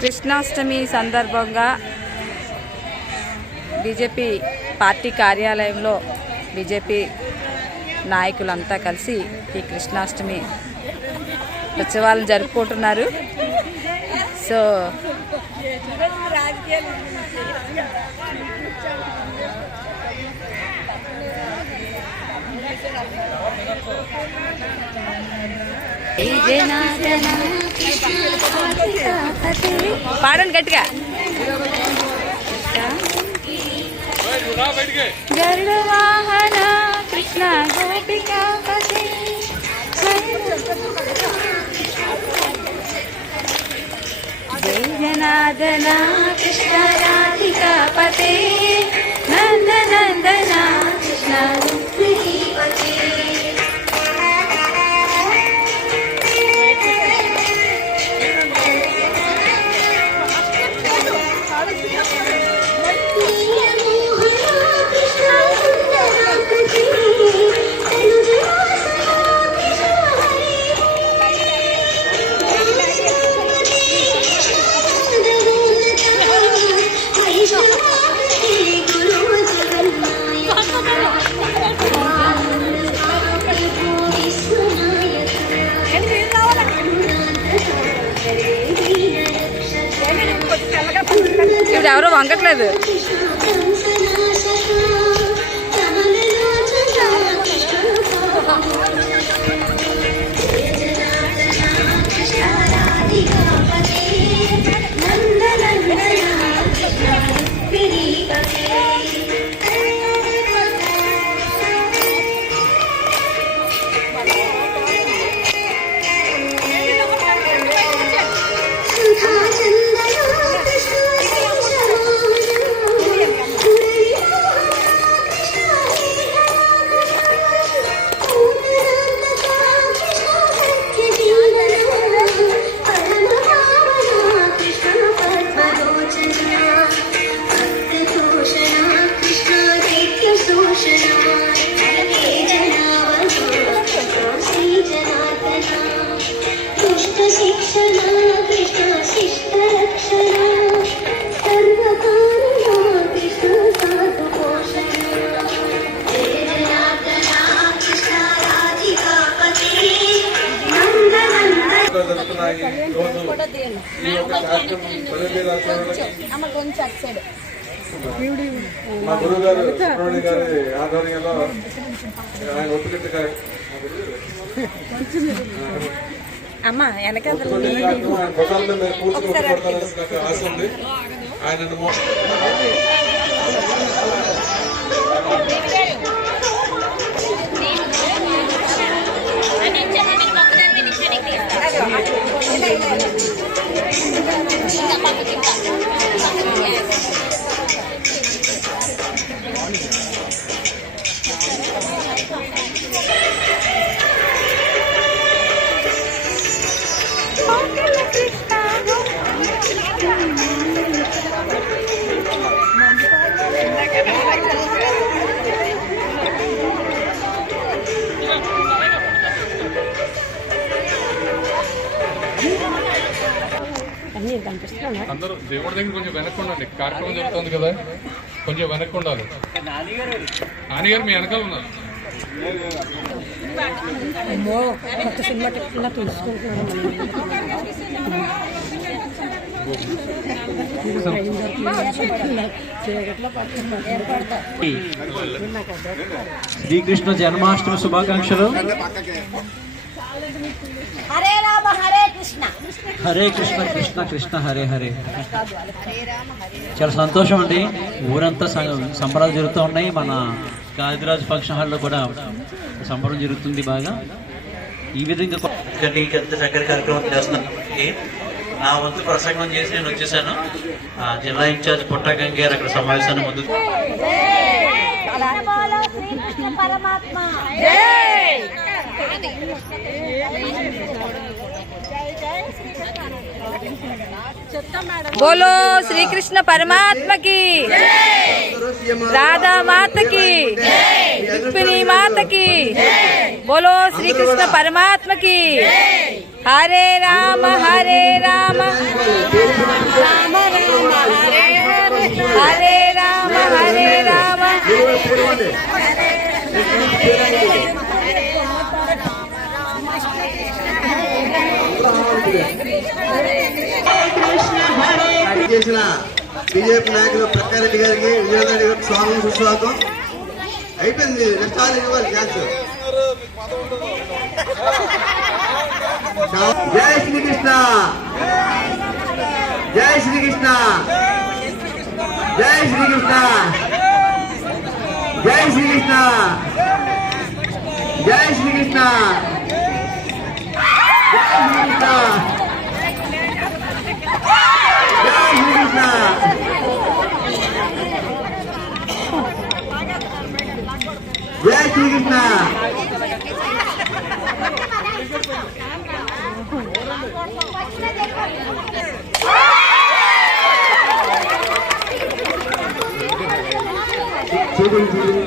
కృష్ణాష్టమి సందర్భంగా BJP party కార్యాలయంలో BJP నాయకులంతా కలిసి ఈ కృష్ణాష్టమి ఉత్సవాలను జరుపుకుంటున్నారు. సో రాజకీయాలు పాడండి గట్టిగా. గరుడ వాహన కృష్ణ గోపికా జయ జనార్దన కృష్ణ రాధికా పతే. ఇప్పుడు ఎవరో వంగట్లేదు ఈ యొక్క కార్యక్రమం పదవి రాష్ట్రానికి మా గురువు గారు సుబ్రహ్మణ్య గారి ఆధ్వర్యంలో ఆయన ఒత్తిడి అమ్మ వెనకాల ఆశ ఉంది. ఆయన అందరూ దేవుడి దగ్గర కొంచెం వెనక్కి ఉండండి. కార్యక్రమం జరుగుతుంది కదా? కొంచెం వెనక్కి ఉండాలి. నాన్నగారు మీ వెనకాల ఉన్నారు. శ్రీకృష్ణ జన్మాష్టమి శుభాకాంక్షలు. హరే రామ హరే కృష్ణ హరే కృష్ణ కృష్ణ కృష్ణ హరే హరే చాలా సంతోషం అండి ఊరంతా సంబరాలు జరుగుతూ ఉన్నాయి మన గాదిరాజు ఫంక్షన్ హాల్లో కూడా సంబరం జరుగుతుంది బాగా ఈ విధంగా ఎంత చక్కటి కార్యక్రమం చేస్తున్నాను నా వంతు ప్రసంగం చేసి నేను వచ్చేసాను జిల్లా ఇన్ఛార్జ్ పుట్ట గంగారు అక్కడ సమావేశాన్ని ముందు బోలో శ్రీకృష్ణ పరమాత్మ బోలో శ్రీకృష్ణ పరమాత్మకి రాధా మాతకి రుక్మిణి మాతకి బోలో శ్రీకృష్ణ పరమాత్మకి హరే రామ హరే రామ రామ రామ హరే హరే హరే రామ హరే రామ చేసిన బీజేపీ నాయకులు ప్రకారెడ్డి గారికి విజయనగర్ గారికి స్వాగతం సుస్వాగతం. అయిపోయింది. రెస్టారెంట్ ఇవ్వాలి ఛాన్స్. జై శ్రీకృష్ణ! జై శ్రీకృష్ణ! జై శ్రీకృష్ణ! జై శ్రీకృష్ణ! జై శ్రీకృష్ణ! జై శ్రీకృష్ణ! జై శ్రీకృష్ణ చూడండి చూడండి